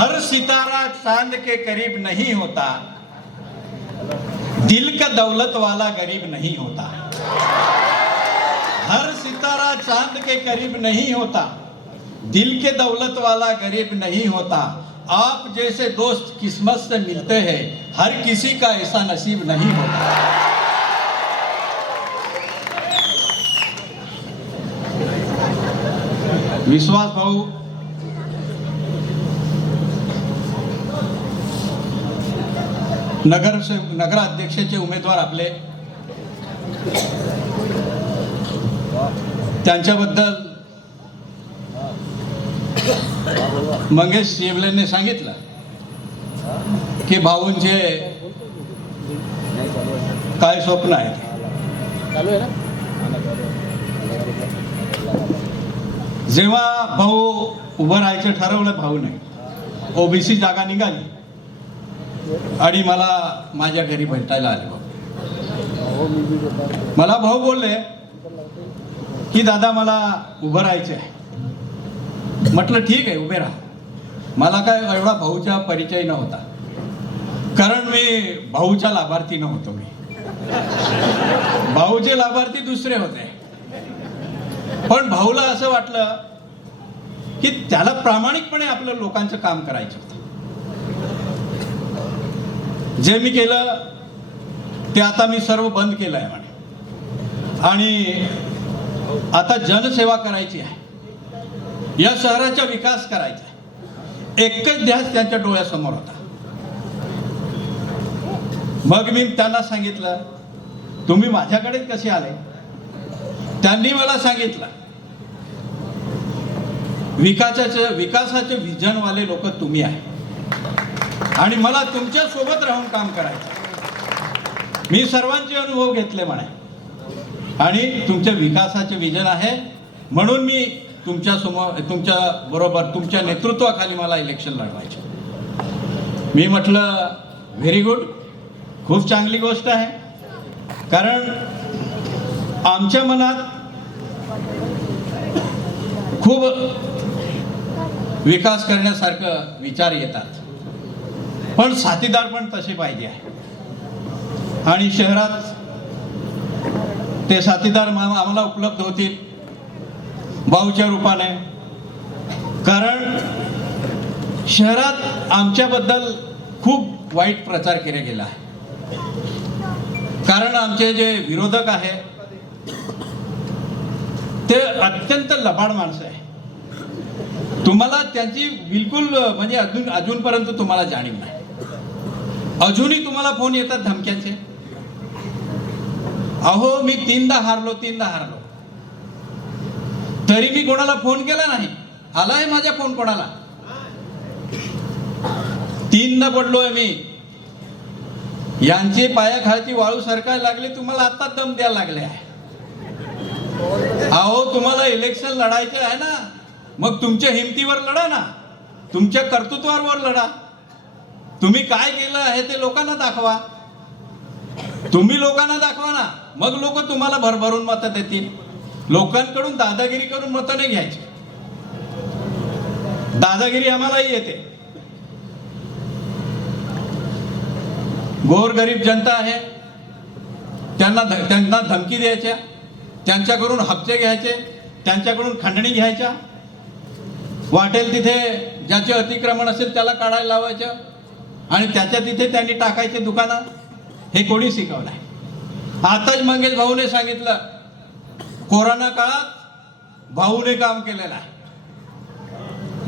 हर सितारा चांद के करीब नहीं होता, दिल का दौलत वाला गरीब नहीं होता। हर सितारा चांद के करीब नहीं होता, दिल के दौलत वाला गरीब नहीं होता। आप जैसे दोस्त किस्मत से मिलते हैं, हर किसी का ऐसा नसीब नहीं होता। विश्वास भाऊ नगराध्यक्षाचे उमेदवार आपले, त्यांच्याबद्दल मंगेश येवलेने सांगितलं की भाऊंचे काय स्वप्न आहेत। जेव्हा भाऊ उभं राहायचं ठरवलं भाऊने, ओबीसी जागा निघाली आणि मला माझ्या घरी भेटायला आले भाऊ। मला भाऊ बोलले की दादा मला उभं राहायचं आहे। म्हटलं ठीक आहे उभे राहा। मला काय एवढा भाऊचा परिचय नव्हता, कारण मी भाऊच्या लाभार्थी नव्हतो। मी भाऊचे लाभार्थी दुसरे होते, पण भाऊला असं वाटलं की त्याला प्रामाणिकपणे आपल्या लोकांचं काम करायचं होतं। जे मी केलं ते आता मी सर्व बंद केलं आहे म्हणे, आणि आता जनसेवा करायची आहे, या शहराचा विकास करायचा आहे। एकच ध्यास त्यांच्या डोळ्यासमोर होता। मग मी त्यांना सांगितलं तुम्ही माझ्याकडे कसे आले। त्यांनी मला सांगितलं विकासाचे विजन वाले लोक तुम्ही आहे आणि मला तुमच्या सोबत राहून काम करायचं। मी सर्वांचे अनुभव घेतले म्हणे, आणि तुमच्या विकासाचे विजन आहे म्हणून मी तुमच्या बरोबर तुमच्या नेतृत्वाखाली मला इलेक्शन लढवायचे। मी म्हटलं व्हेरी गुड, खूप चांगली गोष्ट आहे, कारण आमच्या मनात खूप विकास करण्यासारखं विचार येतात, पण साथीदार पण तसे पाहिजे आहे। आणि शहरात ते साथीदार आम्हाला उपलब्ध होतील भाऊच्या रूपाने, कारण शहरात आमच्याबद्दल खूप वाईट प्रचार केला गेला आहे। कारण आमचे जे विरोधक आहे ते अत्यंत लबाड माणसं आहे। तुम्हाला त्यांची बिलकुल म्हणजे अजूनपर्यंत तुम्हाला जाणीव नाही। अजूनही तुम्हाला फोन येतात धमक्यांचे। अहो मी तीनदा हारलो, तरी मी कोणाला फोन केला नाही। आलाय माझ्या फोन कोणाला? तीनदा पडलोय मी। यांचे पायाखालची वाळू सरकायला लागली, तुम्हाला आता दम द्यायला लागले आहे। अहो तुम्हाला इलेक्शन लढायचे आहे ना, मग तुमच्या हिमतीवर लढा ना, तुमच्या कर्तृत्वावर लढा। तुम्ही काय केलं आहे ते लोकांना दाखवा। तुम्ही लोकांना दाखवा ना, मग लोक तुम्हाला भरभरून मतं देतील। लोकांकडून दादागिरी करून मतं नाही घ्यायची। दादागिरी आम्हालाही येते। गोरगरीब जनता आहे, त्यांना धमकी द्यायच्या, त्यांच्याकडून हप्ते घ्यायचे, त्यांच्याकडून खंडणी घ्यायच्या, वाटेल तिथे ज्याचे अतिक्रमण असेल त्याला काढायला लावायचं, आणि त्याच्या तिथे त्यांनी टाकायचे दुकानं। हे कोणी शिकवलंय? आताच मंगेश भाऊने सांगितलं, कोरोना काळात भाऊने काम केलेलं आहे।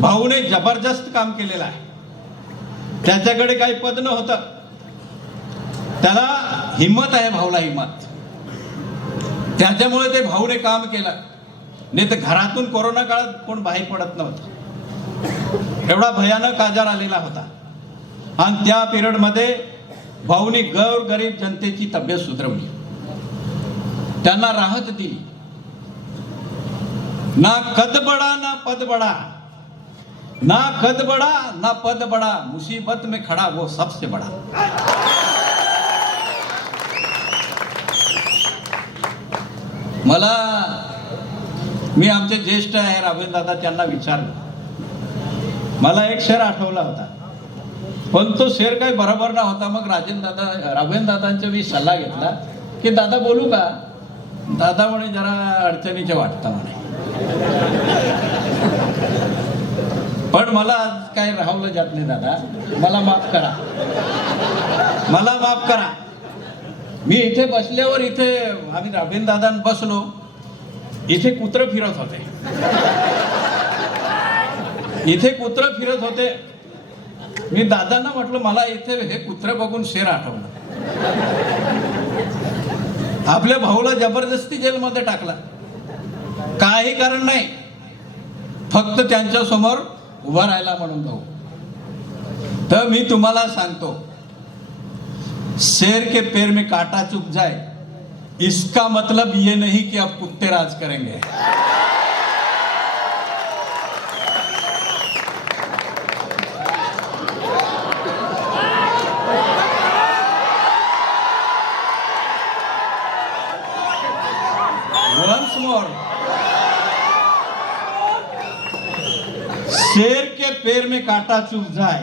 भाऊने जबरदस्त काम केलेलं आहे। त्याच्याकडे काही पद नव्हतं, त्याला हिम्मत आहे, भाऊला हिम्मत, त्याच्यामुळे ते भाऊने काम केलं। नाही तर घरातून कोरोना काळात कोण बाहेर पडत नव्हतं। एवढा भयानक आजार आलेला होता, आणि त्या पिरियडमध्ये भाऊने गरीब जनतेची तब्येत सुधारवली, त्यांना राहत दिली। ना कद बड़ा ना पद बड़ा, ना कद बड़ा ना पद बड़ा, मुसीबत में खड़ा वो सबसे बड़ा। मी आमचे ज्येष्ठ आहे राघवेंद्र दादा, त्यांना विचारलं मला एक शेर आठवला होता, पण तो शेर काही बरोबर ना होता. मग राघवेंद्र दादांचा मी सल्ला घेतला की दादा बोलू का. दादा म्हणे जरा अडचणीचे वाटतं म्हणे. पण मला आज काय राहवलं जात नाही दादा, मला माफ करा, मला माफ करा. मी इथे बसल्यावर इथे आम्ही राघवेंद्र दादां बसलो, इथे कुत्र फिरत होते, इथे कुत्र फिरत होते. मी दादांना म्हटलं मला इथे हे कुत्र बघून शेर आठवलं. आपल्या भाऊला जबरदस्ती जेलमध्ये टाकला, काही कारण नाही, फक्त त्यांच्या समोर उभा राहिला म्हणून भाऊ. तर मी तुम्हाला सांगतो, शेर के पैर में कांटा चुभ जाए इसका मतलब ये नहीं कि अब कुत्ते राज करेंगे. Once more, शेर के पैर में कांटा चुभ जाए,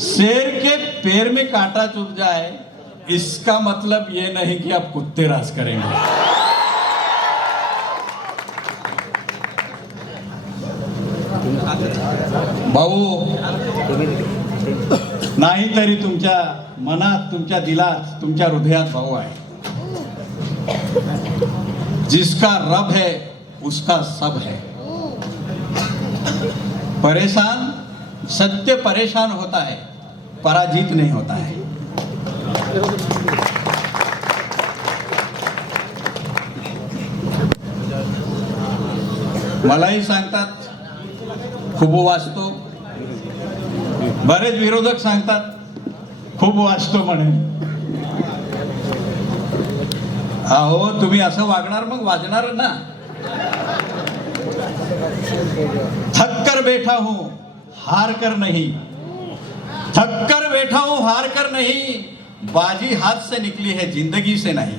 शेर के पैर में कांटा चुभ जाए इसका मतलब ये नहीं कि आप कुत्ते राज करेंगे. भाऊ, नाहीतरी तुमच्या मनात, तुमच्या दिलात, तुमच्या हृदयात भाऊ आहे. जिसका रब है उसका सब है. परेशान, सत्य परेशान होता है, पराजित नहीं होता है. मलाही सांगतात खूप वाचतो, बरेच विरोधक सांगतात खूप वाचतो म्हणून. अहो तुम्ही असं वागणार मग वाजणार ना. थक कर बैठा हूं हार कर नहीं, थक कर बैठा हूं हार कर नहीं, बाजी हाथ से निकली है जिंदगी से नहीं.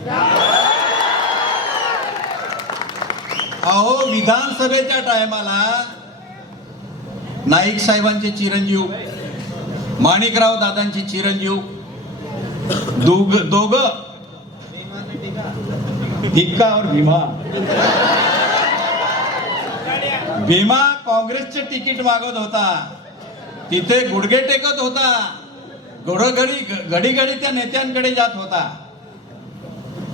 अहो विधानसभेच्या टायमाला नाईक साहेबांचे चिरंजीव, माणिकराव दादांचे चिरंजीव दोघं भिक्का और भीमा, भीमा काँग्रेसचे तिकीट मागत होता, तिथे गुडघे टेकत होता, घडी घडी त्या नेत्यांकडे जात होता.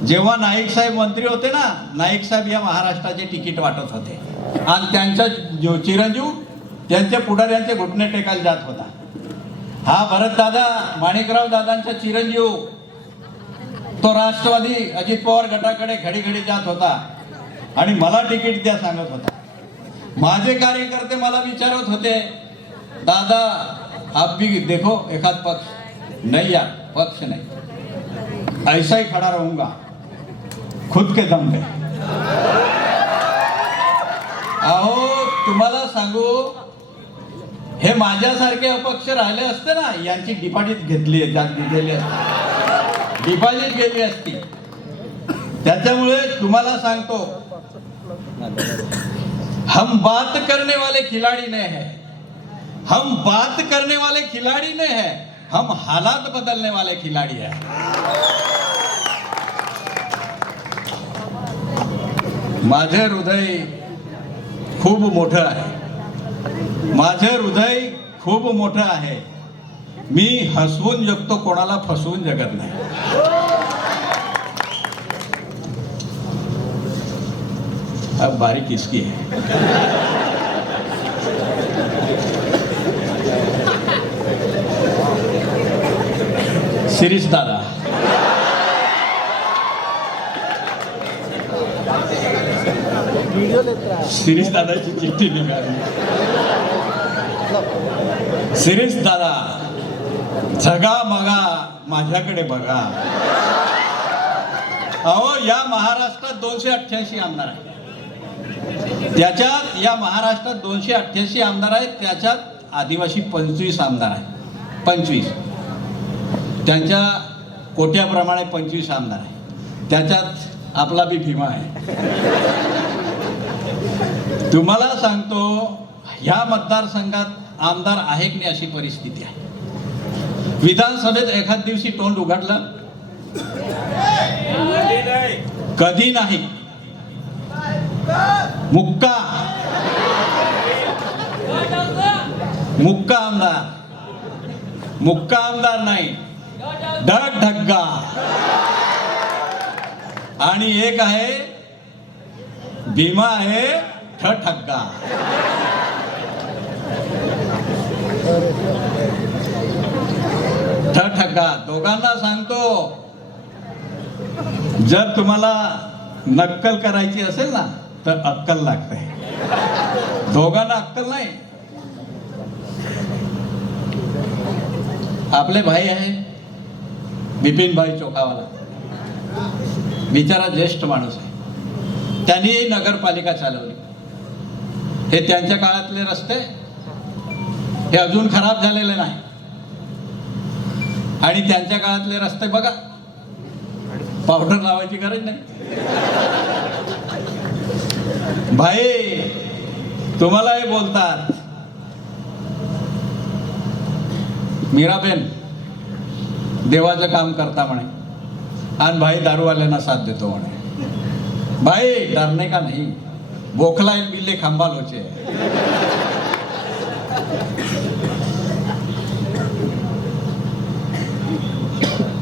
जेव्हा नाईक साहेब मंत्री होते ना, नाईक साहेब या महाराष्ट्राचे तिकीट वाटत होते आणि त्यांचा चिरंजीव त्यांच्या पुढाऱ्यांचे घुटणे टेकायला जात होता. हा भरत दादा, माणिकराव दादांचा चिरंजीव, तो राष्ट्रवादी अजित पवार गटाकडे घडी घडी जात होता आणि मला तिकीट द्या सांगत होता. माझे कार्यकर्ते मला विचारत होते, दादा आप भी देखो एकाद पक्ष. नहीं यार, पक्ष नहीं, ऐसा ही खड़ा रहूंगा खुद के दम पे. अहो तुम्हाला सांगू, हे माझ्यासारखे अपक्ष राहिले असते ना, यांची डिपॉझिट घेतली गेली असती, डिपॉझिट गेली असती. त्याच्यामुळे तुम्हाला सांगतो, हम बात करने वाले खिलाड़ी नहीं है, हम बात करने वाले खिलाड़ी नहीं है, हम हालात बदलने वाले खिलाड़ी है. माझे हृदय खूप मोठं आहे, माझे हृदय खूप मोठं आहे. मी हसवून जगतो, कोणाला फसवून जगत नाही. अब बारी किसकी है? शिरीष दादा, शिरीष दादाची चिठ्ठी निघाली. शिरीष दादा, जगा मगा माझ्याकडे बघा. अहो या महाराष्ट्रात 288 आमदार आहेत, त्याच्यात या महाराष्ट्रात 288 आमदार आहेत, त्याच्यात आदिवासी 25 आमदार आहेत. 25 त्यांच्या कोट्याप्रमाणे 25 आमदार आहेत, त्याच्यात आपला बी भीमा आहे. तुम्हाला सांगतो, ह्या मतदारसंघात आमदार आहे की नाही अशी परिस्थिती आहे. विधानसभेत एखाद दिवशी तोंड उघडलं कधी नाही. मुक्का आमदार नाही, ढग्गा. आणि एक आहे भीमा आहे ठग्गा. ठग्गा. दोघांना सांगतो, जर तुम्हाला नक्कल करायची असेल ना तर अक्कल लागते. दोघांना अक्कल नाही. आपले भाई आहे बिपिन भाई चोखावाला, बिचारा ज्येष्ठ माणूस आहे. त्यांनी नगरपालिका चालवली. हे त्यांच्या काळातले रस्ते हे अजून खराब झालेले नाही. आणि त्यांच्या काळातले रस्ते बघा, पावडर लावायची गरज नाही. भाई तुम्हाला हे बोलतात मीराबेन देवाचं काम करता म्हणे, आणि भाई दारूवाल्यांना साथ देतो म्हणे. भाई डरने का नहीं, बोखला बिल्ले खंबा लोचे.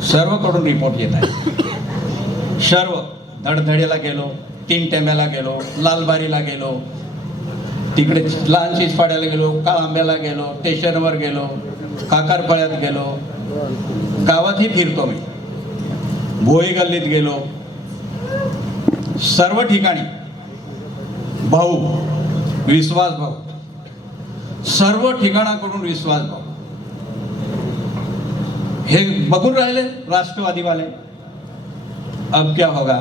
सर्वकडून रिपोर्ट येत आहे. सर्व धडधड्याला गेलो, 3 टेंब्याला गेलो, लालबारीला गेलो, तिकडे लहान चिचपाड्याला गेलो, काळांब्याला गेलो, स्टेशनवर गेलो, काकारपाड्यात गेलो, गावातही फिरतो मी, भोई गल्लीत गेलो. सर्व ठिकाणी भाऊ, विश्वास भाऊ, सर्व ठिकाणाकडून विश्वास भाऊ. हे बघून राहिले राष्ट्रवादी वाले. अब क्या होगा,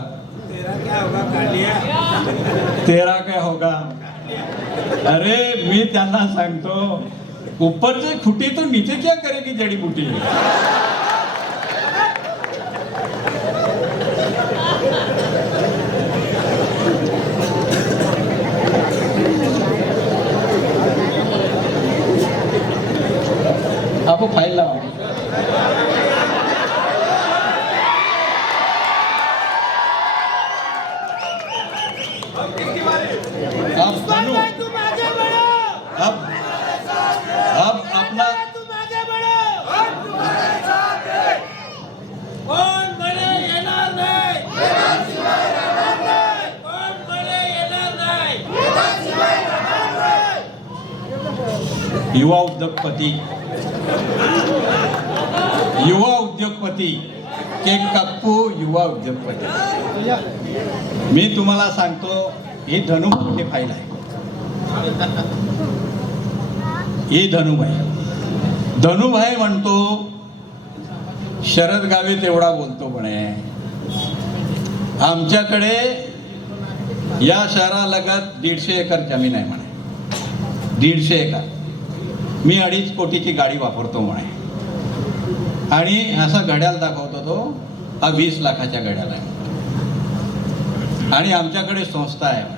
तेरा क्या होगा. अरे मी त्यांना सांगतो, ऊपर से खुटी तो नीचे क्या करेगी जड़ी बूटी. आपको फाइल लाओ. अब अपना युवा उद्योगपती केक कापू. युवा उद्योगपती मी तुम्हाला सांगतो, ही धनुभाऊची फाईल आहे. ही धनुभाई म्हणतो शरद गावित एवढा बोलतो म्हणे, आमच्याकडे या शहरालगत 150 एकर जमीन आहे म्हणे. 150 एकर. मी 2.5 कोटीची गाडी वापरतो म्हणे. आणि असा घड्याळ दाखवतो तो, हा 20 लाखाच्या घड्याळ आहे. आणि आमच्याकडे संस्था आहे म्हणे.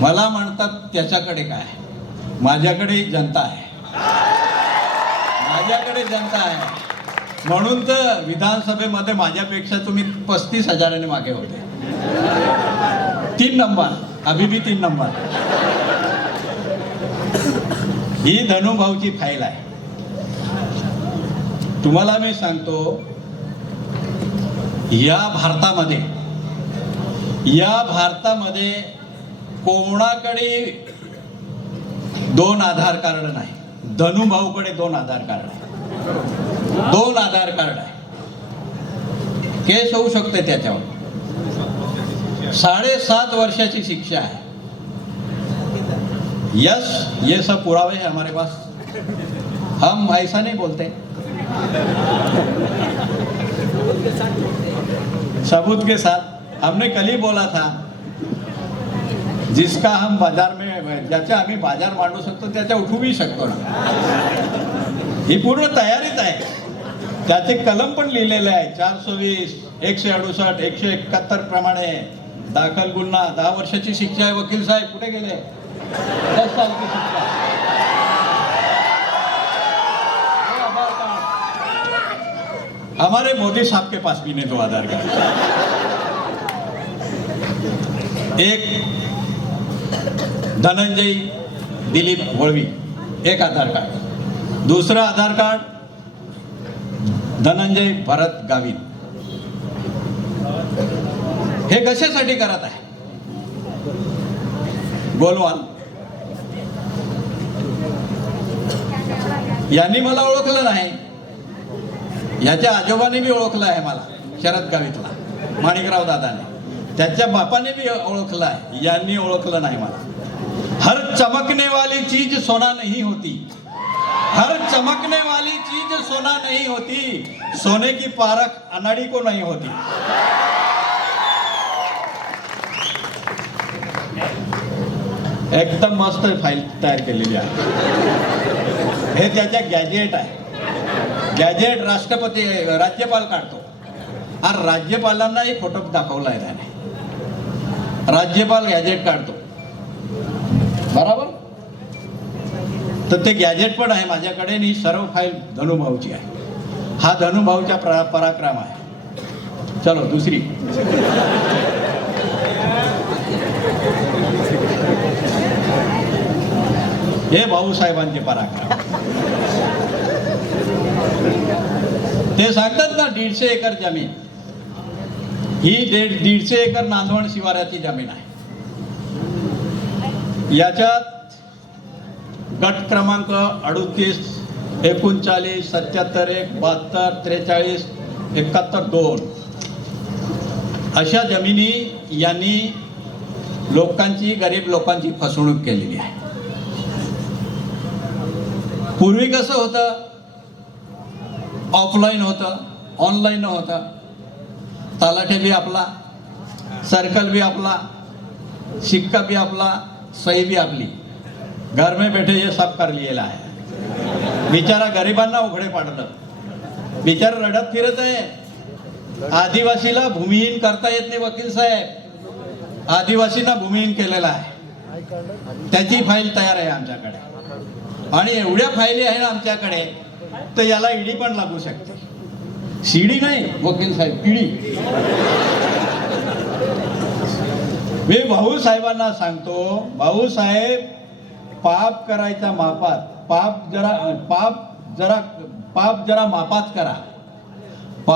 मला म्हणतात त्याच्याकडे काय, माझ्याकडे जनता आहे. म्हणून तर विधानसभेमध्ये माझ्यापेक्षा तुम्ही 35,000 मागे होते. 3 नंबर, अभी भी 3 नंबर. ही धनुभाऊची फाईल आहे. तुम्हाला मी सांगतो, या भारतामध्ये कोणाकडे 2 आधार कार्ड नाही. धनुभाऊकडे 2 आधार कार्ड आहे. 2 आधार कार्ड आहे. केस होऊ शकते त्याच्यावर. 7.5 वर्षाची शिक्षा है. यस, ये सब पुरावे हैं हमारे पास. हम ऐसा नहीं बोलते, सबूत के साथ. हमने कल ही बोला था, जिसका हम बाजार में, ज्याच्या आम्ही बाजार मांडू शकतो त्याच्या उठूही शकतो ना. ही पूर्ण तयारीत आहे. त्याचे कलम पण लिहिलेले आहे. 420, 168, 171 प्रमाणे दाखल गुन्हा. 10 वर्षाची शिक्षा आहे. वकील साहेब कुठे गेले? 10 साल की शिक्षा. हमारे मोदी साहब के पास भी नहीं दो आधार कार्ड। एक धनंजय दिलीप वळवी एक आधार कार्ड, दूसरा आधार कार्ड धनंजय भरत गावित। हे कशासाठी करत आहे बोलवाल? यांनी मला ओळखलं नाही, याच्या आजोबाने बी ओळखलं आहे मला, शरद गावितला, माणिकराव दादाने, त्याच्या बापाने भी ओळखलं आहे, यांनी ओळखलं नाही मला। हर चमकने वाली चीज सोना नहीं होती, हर चमकने वाली चीज सोना नहीं होती, सोने की पारख अनाड़ी को नहीं होती। एकदम मस्त फाईल तयार केलेली आहे। हे त्याच्या गॅजेट आहे, गॅजेट राष्ट्रपती राज्यपाल काढतो, आणि राज्यपालांनाही फोटो दाखवलाय त्याने, राज्यपाल गॅजेट काढतो बरोबर। तर ते गॅजेट पण आहे माझ्याकडे, आणि सर्व फाईल धनुभाऊची आहे। हा धनुभाऊचा पराक्रम आहे। चलो दुसरी, हे भाऊसाहेबांचे पराक्रम। ते सांगतात ना 150 एकर जमीन, ही 150 एकर नांदवण शिवाराची जमीन आहे। याच्यात गट क्रमांक 38, 39, 77, 1, 72, 43, 71, 2 अशा जमिनी यांनी लोकांची, गरीब लोकांची फसवणूक केलेली आहे। पूर्वी कसं होतं, ऑफलाईन होतं, ऑनलाईन होतं, तलाठी भी आपला, सर्कल भी आपला, सिक्का भी आपला, सही भी आपली, घर में बैठे ये सब कर लिएला आहे। बिचारा गरिबांना उघडे पाडलं, बिचारा रडत फिरत आहे। आदिवासीला भूमिहीन करता येत नाही वकील साहेब, आदिवासींना भूमिहीन केलेला आहे, त्याची फाईल तयार आहे आमच्याकडे, आणि एवढ्या फायली आहे ना आमच्याकडे, तर याला ईडी पण लागू शकते। सीडी नाही वकील साहेब, ईडी। मी भाऊसाहेबांना सांगतो, भाऊसाहेब पाप करायचा मापात, पाप जरा मापात करा,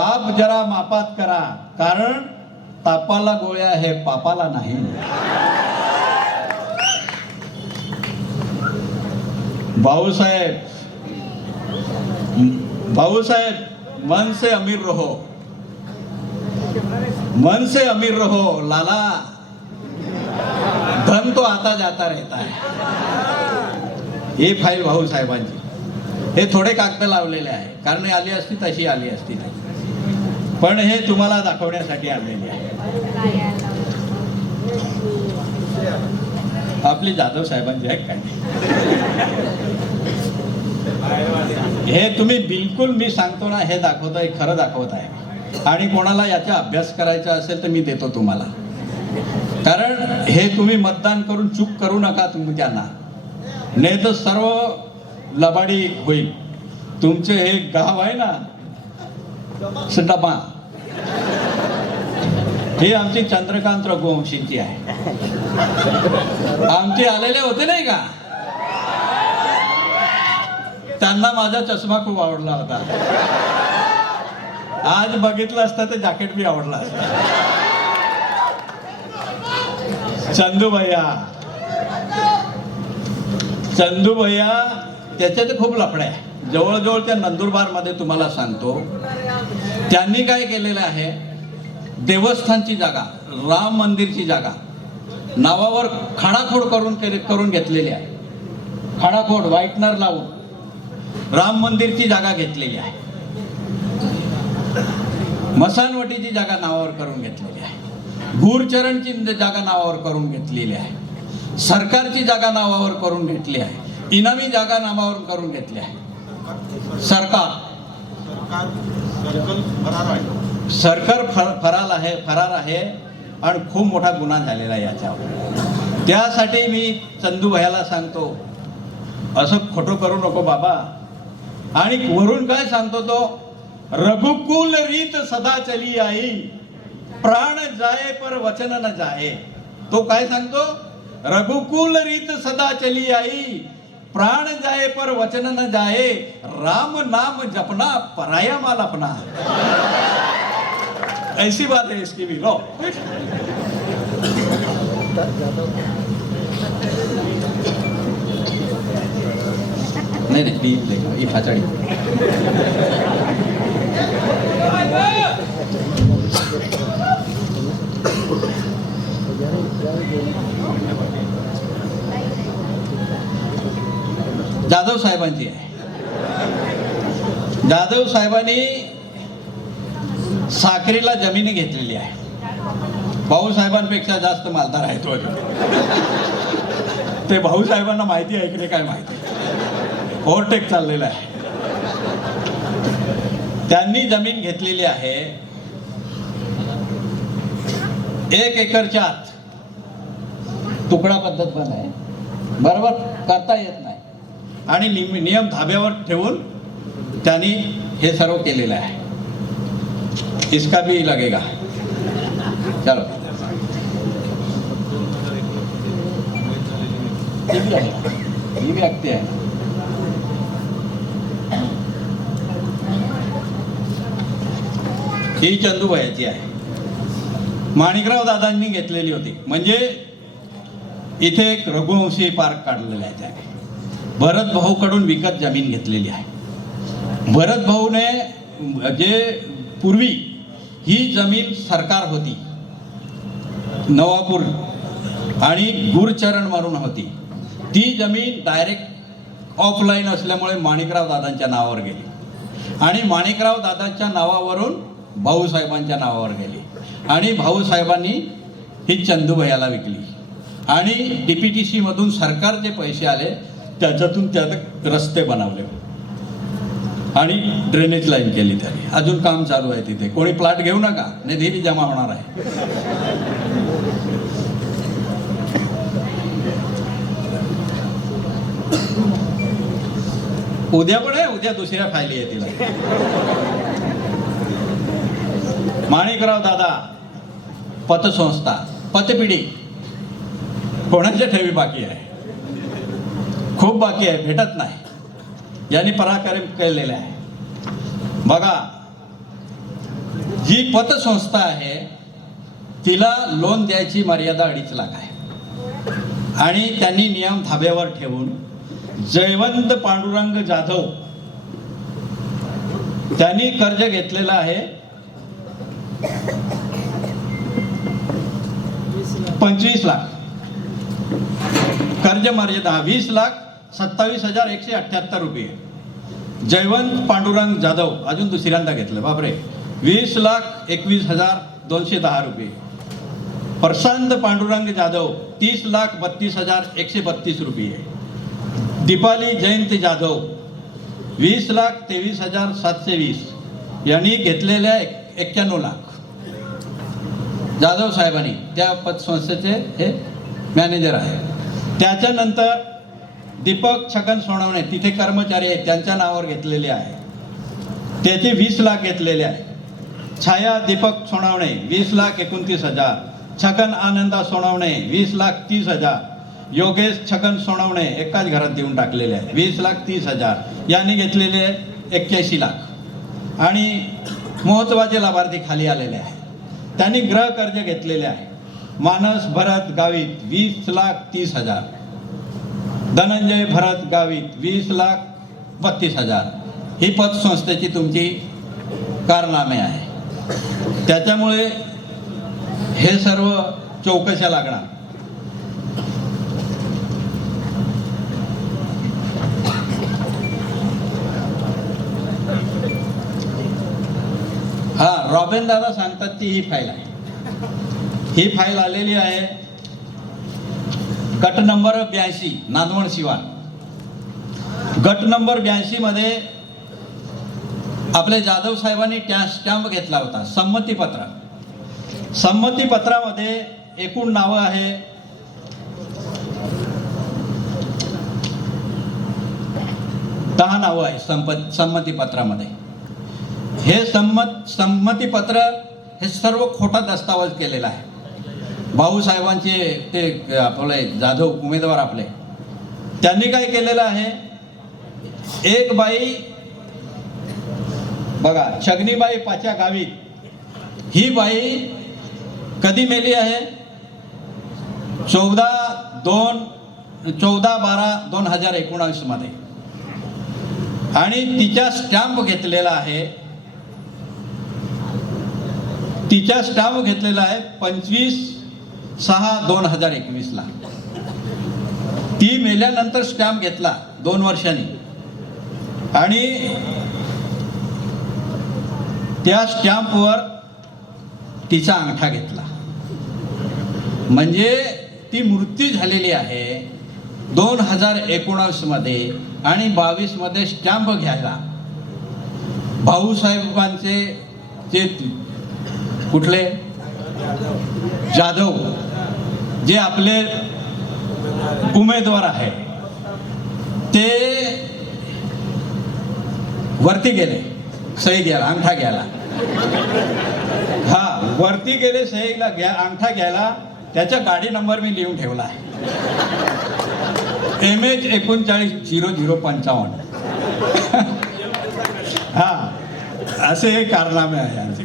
पाप जरा मापात करा, कारण तापाला गोळ्या हे पापाला नाही। भाऊसाहेब मन से अमीर रहो, मन से अमीर रहो लाला, धन तो आता जाता रहता है। हे फाईल भाऊसाहेबांची, हे थोडे कागद लावलेले आहे, कारण आली असती तशी आली असती नाही, पण हे तुम्हाला दाखवण्यासाठी आलेली आहे। आपली जाधव साहेबांची आहे काय, हे तुम्ही बिलकुल, मी सांगतो ना, हे दाखवत आहे, खरं दाखवत आहे। आणि कोणाला याचा अभ्यास करायचा असेल तर मी देतो तुम्हाला, कारण हे तुम्ही मतदान करून चूक करू नका तुम्ही त्यांना, नाही तर सर्व लबाडी होईल। तुमचे हे गाव आहे ना डबा, हे आमची चंद्रकांत रघुवंशींची आहे, आमचे आलेले होते नाही का, त्यांना माझा चष्मा खूप आवडला होता, आज बघितलं असतं तर जॅकेट बी आवडला असता। चंदू भैया त्याच्यात खूप लफडे आहे, जवळजवळ त्या नंदुरबार मध्ये तुम्हाला सांगतो, त्यांनी काय केलेलं आहे, देवस्थानची जागा, राम मंदिरची जागा नावावर खाडाखोड करून घेतलेली आहे, खाडाखोड व्हाईटनर लावून राम मंदिरची जागा घेतलेली आहे, मसानवटीची जागा नावावर करून घेतलेली आहे, गुरचरणची जागा नावावर करून घेतलेली आहे, सरकारची जागा नावावर करून घेतली आहे, इनामी जागा नावावर करून घेतली आहे। सरकार फरार आहे आणि खूप मोठा गुन्हा झालेला आहे याच्यावर। त्यासाठी मी चंदू भैयाला सांगतो, असं खोटं करू नको बाबा। आणि वरून काय सांगतो तो, रघुकुल रीत सदा चली आई, प्राण जाए पर वचन न जाए. तो काय सांगतो? रघुकुल रीत सदा चली आई, प्राण जाए पर वचन न जाए, राम नाम जपना पराया माल अपना. ऐसी बात है इसकी भी. लो नहीं नहीं डी लेगा ये फाचड़ी. जाधव साहेबांची आहे. जाधव साहेबांनी साक्रीला जमीन घेतलेली आहे. भाऊसाहेबांपेक्षा जास्त मालदार आहे तो. ते भाऊसाहेबांना माहिती आहे की नाही काय माहिती. ओव्हरटेक चाललेला आहे. त्यांनी जमीन घेतलेली आहे 1 एकरच्या आत. तुकडा पद्धत पण आहे, बरोबर करता येत नाही. आणि नियम धाब्यावर ठेवून त्यांनी हे सर्व केलेलं आहे. इसका भी लगेगा. चलो ये भी आहे, ये भी अगदी आहे. ही चंदूबाईची आहे. माणिकराव दादांनी घेतलेली होती. म्हणजे इथे एक रघुवंशी पार्क काढलेला आहे त्याने. भरत भाऊकडून विकत जमीन घेतलेली आहे. भरत भाऊने जे पूर्वी ही जमीन सरकार होती, नवापूर आणि गुरचरण म्हणून होती. ती जमीन डायरेक्ट ऑफलाईन असल्यामुळे माणिकराव दादांच्या नावावर गेली आणि माणिकराव दादांच्या नावावरून भाऊसाहेबांच्या नावावर गेली आणि भाऊसाहेबांनी ही चंदूभैयाला विकली. आणि DPTC मधून सरकारचे पैसे आले, त्याच्यातून त्यात रस्ते बनवले आणि ड्रेनेज लाईन केली. त्याने अजून काम चालू आहे तिथे. कोणी प्लॉट घेऊ नका, निधी बी जमा होणार आहे. उद्या पण आहे, उद्या दुसऱ्या फायली आहे तिला. माणिकराव दादा पतसंस्था, पतपिढी कोणाच्या ठेवी बाकी आहे? खूप बाकी आहे, भेटत नाही. यांनी पराक्रम केलेला आहे. बघा, जी पतसंस्था आहे तिला लोन द्यायची मर्यादा 2.5 लाख आहे. आणि त्यांनी नियम धाब्यावर ठेवून जयवंत पांडुरंग जाधव त्यांनी कर्ज घेतलेलं आहे 25 लाख. कर्ज मर्यादा 20,27,178 रुपये. जयवंत पांडुरंग जाधव अजून दुसऱ्यांदा घेतलं, बापरे. 20,21,210 रुपये. प्रशांत पांडुरंग जाधव 30,32,132 रुपये. दीपाली जयंत जाधव 20,23,720 यांनी घेतलेल्या 91 लाख. जाधव साहेबांनी त्या पतसंस्थेचे हे मॅनेजर आहे. त्याच्यानंतर दीपक छगन सोनवणे तिथे कर्मचारी आहेत, त्यांच्या नावावर घेतलेले आहे, त्याचे 20 लाख घेतलेले आहे. छाया दीपक सोनवणे 20,29,000. छगन आनंदा सोनवणे 20,30,000. योगेश छगन सोनवणे एकाच घरात देऊन टाकलेले आहे 20,30,000. यांनी घेतलेले 81 लाख. आणि महत्त्वाचे लाभार्थी खाली आलेले आहे. त्यांनी गृह कर्ज घेतलेले आहे. मानस भरत गावित 20,30,000. धनंजय भरत गावित 20,32,000. ही पतसंस्थेची तुमची कारनामे आहे. त्याच्यामुळे हे सर्व चौकशा लागणार. हा, रॉबिन दादा सांगतात ती ही फाईल आहे. ही फाईल आलेली आहे गट नंबर 82 नांदवण सिवान. गट नंबर 82 मध्ये आपले जाधव साहेबांनी स्टॅम्प घेतला होता. संमतीपत्र. संमतीपत्रामध्ये एकूण नावं आहे 10 नावं आहे संमतीपत्रामध्ये. हे संमतीपत्र हे सर्व खोटा दस्तावेज केलेला आहे. भाऊसाहेबांचे ते आपले जाधव उमेदवार आपले त्यांनी काय केलेलं आहे, एक बाई बघा छगनीबाई पाच्या गावी, ही बाई कधी मेली आहे, 14/12/2019 मध्ये, आणि तिचा स्टॅम्प घेतलेला आहे, 25/6/2021 ला. ती मेल्यानंतर स्टॅम्प घेतला 2 वर्षांनी, आणि त्या स्टॅम्पवर तिचा अंगठा घेतला. म्हणजे ती मृत्यू झालेली आहे 2019 मध्ये, आणि 22 मध्ये स्टॅम्प घ्यायला भाऊसाहेबांचे जे कुठले जाधव जे आपले उमेदवार आहे ते वरती गेले सही घ्यायला, अंगठा घ्यायला. हा, वरती गेले सहीला अंगठा घ्यायला. त्याचा गाडी नंबर मी लिहून ठेवला आहे, MH 390055. हा, असे हे कारनामे आहे यांचे.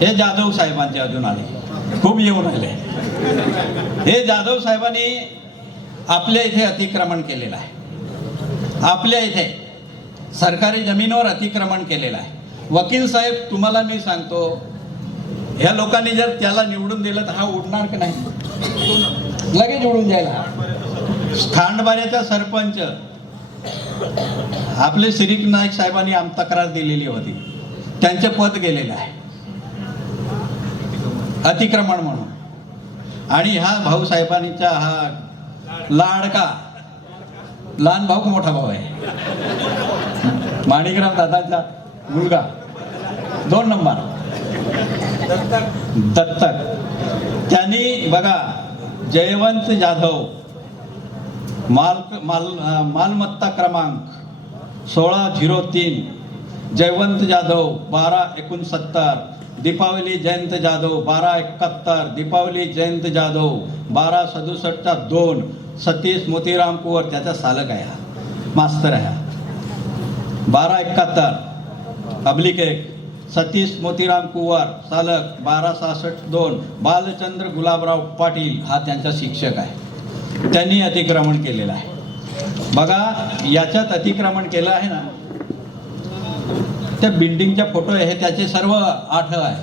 हे जाधव साहेबांचे अजून आले, खूप येऊन आले. हे जाधव साहेबांनी आपल्या इथे अतिक्रमण केलेलं आहे, आपल्या इथे सरकारी जमिनीवर अतिक्रमण केलेलं आहे. वकील साहेब, तुम्हाला मी सांगतो, ह्या लोकांनी जर त्याला निवडून दिलं तर हा उडणार की नाही, लगेच उडून जायला. खांडबाऱ्याचा सरपंच आपले श्रीक नाईक साहेबांनी तक्रार दिलेली होती, त्यांचे पद गेलेलं आहे अतिक्रमण म्हणून. आणि ह्या भाऊसाहेबांचा हा लाडका लहान भाऊ मोठा भाऊ आहे, माणिकराव दादांचा मुलगा 2 नंबर दत्तक. त्यांनी बघा जयवंत जाधव मालमत्ता क्रमांक 1603, जयवंत जाधव 1269, दीपावली जयंत जाधव 1271, दीपावली जयंत जाधव 1267/2, सतीश मोतीराम कुवर त्याचा सालक आहे, हा मास्तर आहे, 1271/1, सतीश मोतीराम कुवर सालक 1266/2, बालचंद्र गुलाबराव पाटील हा त्यांचा शिक्षक आहे. त्यांनी अतिक्रमण केलेलं आहे. बघा याच्यात अतिक्रमण केलं आहे ना, त्या बिल्डिंगच्या फोटो आहे, त्याचे सर्व 8 आहे,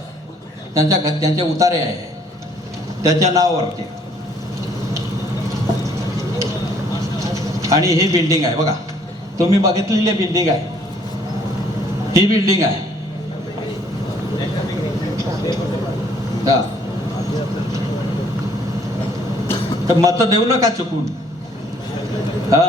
त्यांचे उतारे आहे त्याच्या नावावरती. आणि ही बिल्डिंग आहे बघा, तुम्ही बघितलेली बिल्डिंग आहे, ही बिल्डिंग आहे. तर मत देऊ नका चुकून. हा,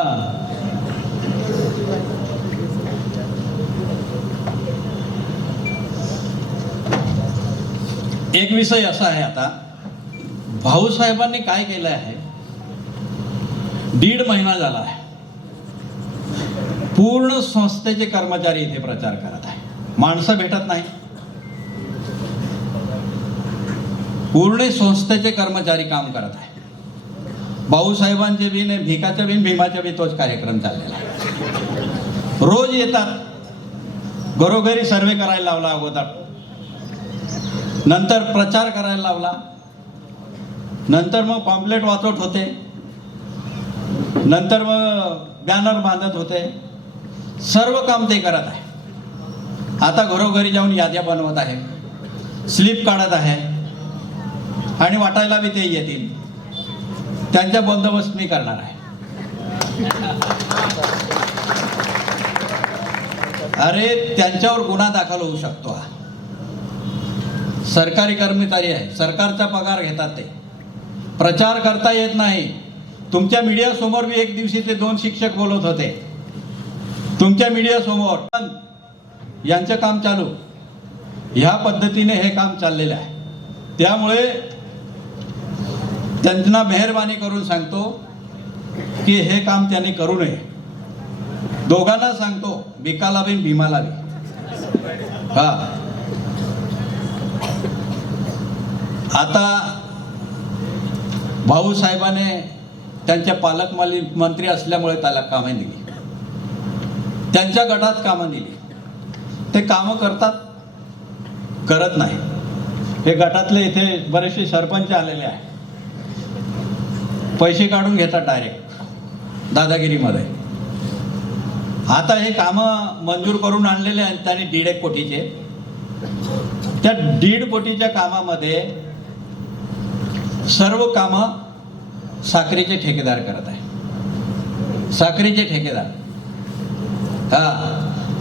एक विषय असा आहे, आता भाऊसाहेबांनी काय केलं आहे, 1.5 महिना झाला आहे पूर्ण संस्थेचे कर्मचारी इथे प्रचार करत आहे, माणसं भेटत नाही. पूर्ण संस्थेचे कर्मचारी काम करत आहे. भाऊसाहेबांचे बी नाही, भिकाच्या बी भीमाच्या बी तोच कार्यक्रम चाललेला आहे. रोज येतात, घरोघरी सर्वे करायला लावला अगोदर, नंतर प्रचार करायला लावला, नंतर मग पॉम्पलेट वाचवत होते, नंतर मग बॅनर बांधत होते, सर्व काम ते करत आहे. आता घरोघरी जाऊन याद्या बनवत आहे, स्लिप काढत आहे, आणि वाटायला बी ते येतील. त्यांचा बंदोबस्त मी करणार आहे. अरे त्यांच्यावर गुन्हा दाखल होऊ शकतो. हा सरकारी कर्मचारी आहे, सरकारचा पगार घेतात, ते प्रचार करता येत नाही. तुमच्या मीडिया समोर मी एक दिवशी ते 2 शिक्षक बोलत होते, तुमच्या मीडिया समोर. यांचं काम चालू, ह्या पद्धतीने हे काम चाललेलं आहे. त्यामुळे त्यांना मेहरबानी करून सांगतो की हे काम त्यांनी करू नये. दोघांना सांगतो, बिकाला बी भीमाला बी. हा, आता भाऊसाहेबाने त्यांच्या पालकमंत्री असल्यामुळे त्याला कामं दिली, त्यांच्या गटात कामं दिली. ते कामं करतात, करत नाही. हे गटातले इथे बरेचसे सरपंच आलेले आहे, पैसे काढून घेतात डायरेक्ट दादागिरीमध्ये. आता हे कामं मंजूर करून आणलेले आहेत त्यांनी 1.5 कोटीचे. त्या 1.5 कोटीच्या कामामध्ये सर्व कामं साखरेचे ठेकेदार करत आहे, साखरेचे ठेकेदार. हा,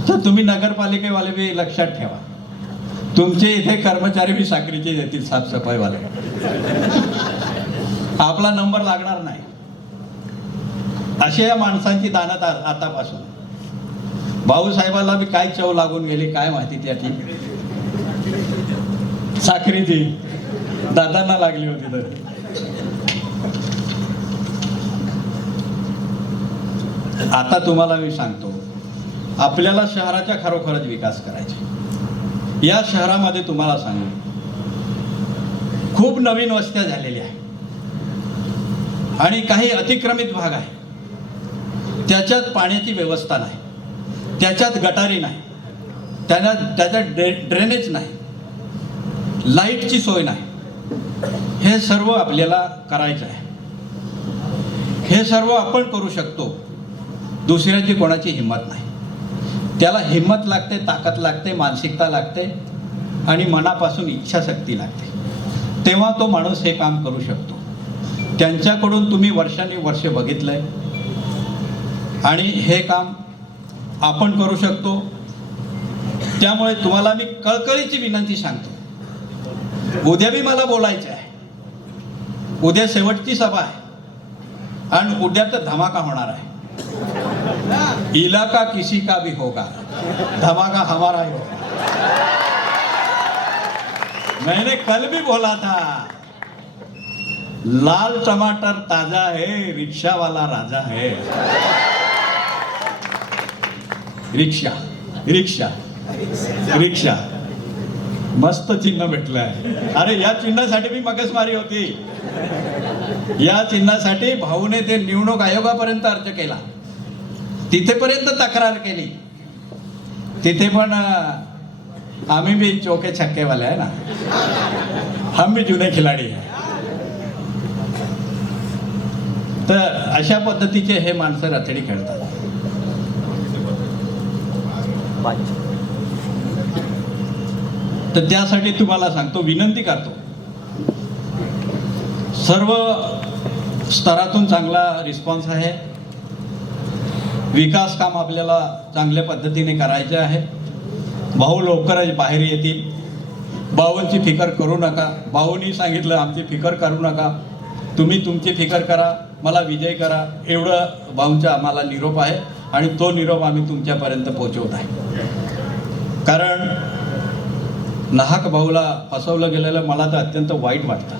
तर तुम्ही नगरपालिकेवाले बी लक्षात ठेवा, तुमचे इथे कर्मचारी बी साखरेचे देतील, साफसफाईवाले. आपला नंबर लागणार नाही. अशा या माणसांची दानत आतापासून. भाऊसाहेबाला बी काय चव लागून गेली काय माहिती त्याची, साखरेची दादांना लागली होती. तर आता तुम्हाला मी सांगतो, आपल्याला शहराचा खरोखरच विकास करायचा. या शहरामध्ये तुम्हाला सांगू, खूप नवीन वस्त्या झालेल्या आहेत आणि काही अतिक्रमित भाग आहे, त्याच्यात पाण्याची व्यवस्था नाही, त्याच्यात गटारी नाही, त्याच्यात ड्रेनेज नाही, लाईटची सोय नाही. हे सर्व आपल्याला करायचं आहे. हे सर्व आपण करू शकतो, दुसऱ्याची कोणाची हिंमत नाही. त्याला हिंमत लागते, ताकद लागते, मानसिकता लागते आणि मनापासून इच्छाशक्ती लागते. तेव्हा तो माणूस हे काम करू शकतो. त्यांच्याकडून तुम्ही वर्षानुवर्ष बघितलंय आणि हे काम आपण करू शकतो. त्यामुळे तुम्हाला मी कळकळीची विनंती सांगतो, उद्या बी मला बोलायचं आहे. उद्या शेवटची सभा आहे आणि उद्या तर धमाका होणार आहे. इलाका किसी का भी होगा, धमाका हमारा ही होगा. मैंने कल भी बोला था, लाल टमाटर ताजा है, रिक्शा वाला राजा है. रिक्षा रिक्षा रिक्षा मस्त चिन्ह भेटलंय. अरे या चिन्हासाठी मी मगजमारी होती. या चिन्हासाठी भाऊने ते निवडणूक आयोगापर्यंत अर्ज केला, तिथेपर्यंत तक्रार केली. तिथे पण आम्ही भी चौके छक्के वाले आहे ना, हम भी जुने खिलाडी आहे. तर अशा पद्धतीचे हे माणसं रथडी खेळतात. तर त्यासाठी तुम्हाला सांगतो, विनंती करतो, सर्व स्तरातून चांगला रिस्पॉन्स आहे. विकास काम आपल्याला चांगल्या पद्धतीने करायचे आहे. भाऊ लवकरच बाहेर येतील. भाऊंची फिकर करू नका. भाऊंनी सांगितलं आमची फिकर करू नका, तुम्ही तुमची फिकर करा, मला विजय करा, एवढं भाऊंचा आम्हाला निरोप आहे आणि तो निरोप आम्ही तुमच्यापर्यंत पोहोचवत आहे. कारण नाहक भाऊला फसवलं गेलेलं मला तर अत्यंत वाईट वाटतं.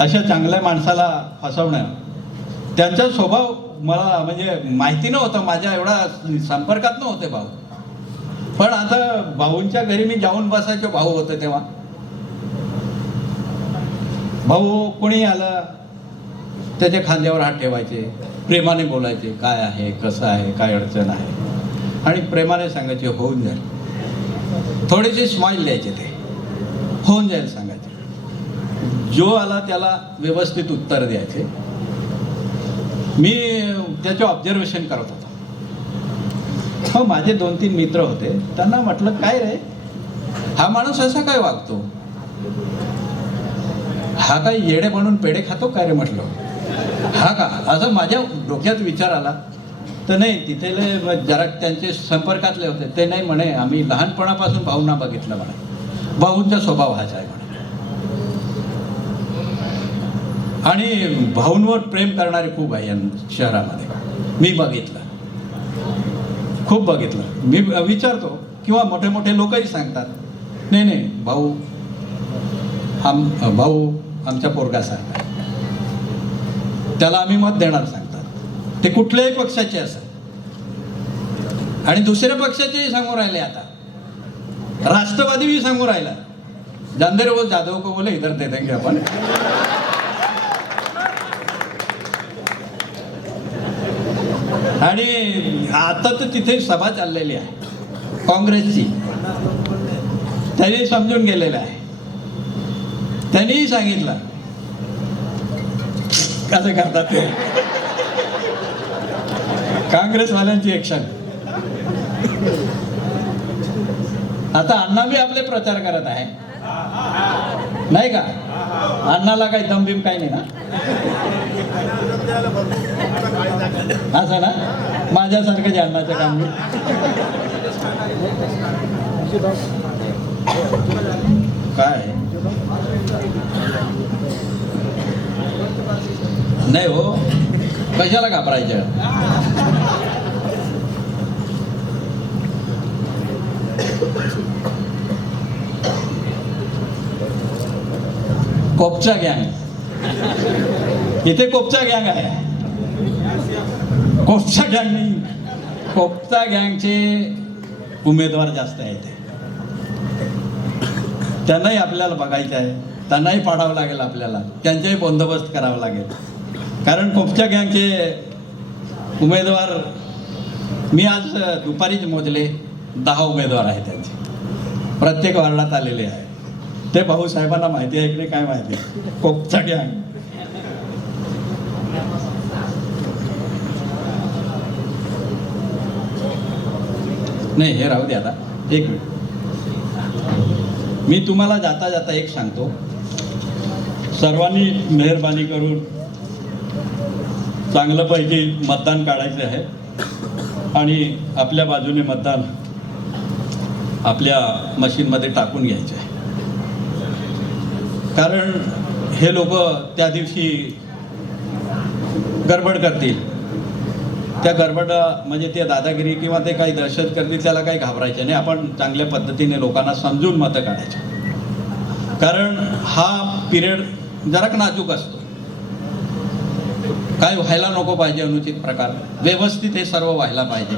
अशा चांगल्या माणसाला फसवणं, त्यांचा स्वभाव मला म्हणजे माहिती नव्हतं, माझ्या एवढा संपर्कात नव्हते भाऊ. पण आता भाऊंच्या घरी मी जाऊन बसायचो, भाऊ होते तेव्हा. भाऊ कोणी आलं त्याच्या खांद्यावर हात ठेवायचे, प्रेमाने बोलायचे, काय आहे, कसं आहे, काय अडचण आहे, आणि प्रेमाने सांगायचे होऊन जाईल. थोडेसे स्माईल द्यायचे, ते होऊन जाईल सांगायचे. जो आला त्याला व्यवस्थित उत्तर द्यायचे. मी त्याचे ऑब्झर्वेशन करत होतो. हो, माझे 2-3 मित्र होते, त्यांना म्हटलं काय रे, हा माणूस असा काय वागतो, हा काय येडे म्हणून पेढे खातो काय रे म्हटलं. हा का, असं माझ्या डोक्यात विचार आला. तर नाही, तिथले जरा त्यांचे संपर्कातले होते, ते नाही म्हणे आम्ही लहानपणापासून भाऊंना बघितलं म्हणे, भाऊंचा स्वभाव हाच आहे म्हणे, आणि भाऊंवर प्रेम करणारे खूप आहे या शहरामध्ये. मी बघितलं, खूप बघितलं. मी विचारतो किंवा मोठे मोठे लोकही सांगतात, नाही नाही भाऊ भाऊ आमच्या पोरगासारखा आहे. त्याला आम्ही मत देणार सांगतात. ते कुठल्याही पक्षाचे असतात आणि दुसऱ्या पक्षाचेही सांगून राहिले. आता राष्ट्रवादी भी सांगून राहिला. जानते रहे वो जाधव को बोले इधर दे देंगे अपन. आणि आता तर तिथे सभा चाललेली आहे काँग्रेसची. त्यांनी समजून गेलेलं आहे. त्यांनीही सांगितलं कसं करतात ते काँग्रेसवाल्यांची ऍक्शन. आता अण्णा बी आपले प्रचार करत आहे नाही का. अण्णाला काही दमबिम काही नाही ना. असं ना माझ्यासारखं जे अण्णाचं काम काय नाही हो. कशाला घाबरायचं. कोपचा गँग इथे कोपचा गँग आहे. कोपचा गँग नाही. कोपचा गँगचे उमेदवार जास्त आहेत. त्यांनाही आपल्याला बघायचं आहे. त्यांनाही पाडावं लागेल आपल्याला. त्यांचाही बंदोबस्त करावा लागेल. कारण कोपच्या गँगचे उमेदवार मी आज दुपारीच मोजले. 10 उमेदवार आहेत त्यांचे. प्रत्येक वार्डात आलेले आहे. ते भाऊसाहेबांना माहिती आहे की काय माहिती. कोपचा गँग नाही. हे राहू दे आता. एक मिनिट. मी तुम्हाला जाता जाता एक सांगतो. सर्वांनी मेहरबानी करून चांगल्यापैकी मतदान काढायचं आहे आणि आपल्या बाजूने मतदान आपल्या मशीनमध्ये टाकून घ्यायचं आहे. कारण हे लोक त्या दिवशी गडबड करतील. त्या गडबड म्हणजे ते दादागिरी किंवा ते काही दहशत करतील. त्याला काही घाबरायचं नाही. आपण चांगल्या पद्धतीने लोकांना समजून मतं काढायची. कारण हा पिरियड जरा नाजूक असतो. काय व्हायला नको पाहिजे अनुचित प्रकार. व्यवस्थित हे सर्व व्हायला पाहिजे.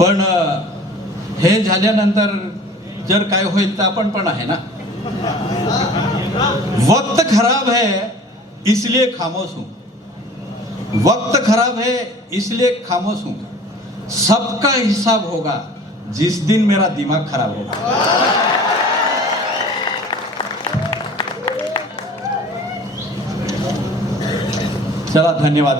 पण हे झाल्यानंतर जर काय होईल तर आपण पण आहे ना. वक्त खराब है इसलिए खामोश हूं. वक्त खराब है इसलिए खामोश हूं. सबका हिसाब होगा जिस दिन मेरा दिमाग खराब होगा. चला धन्यवाद.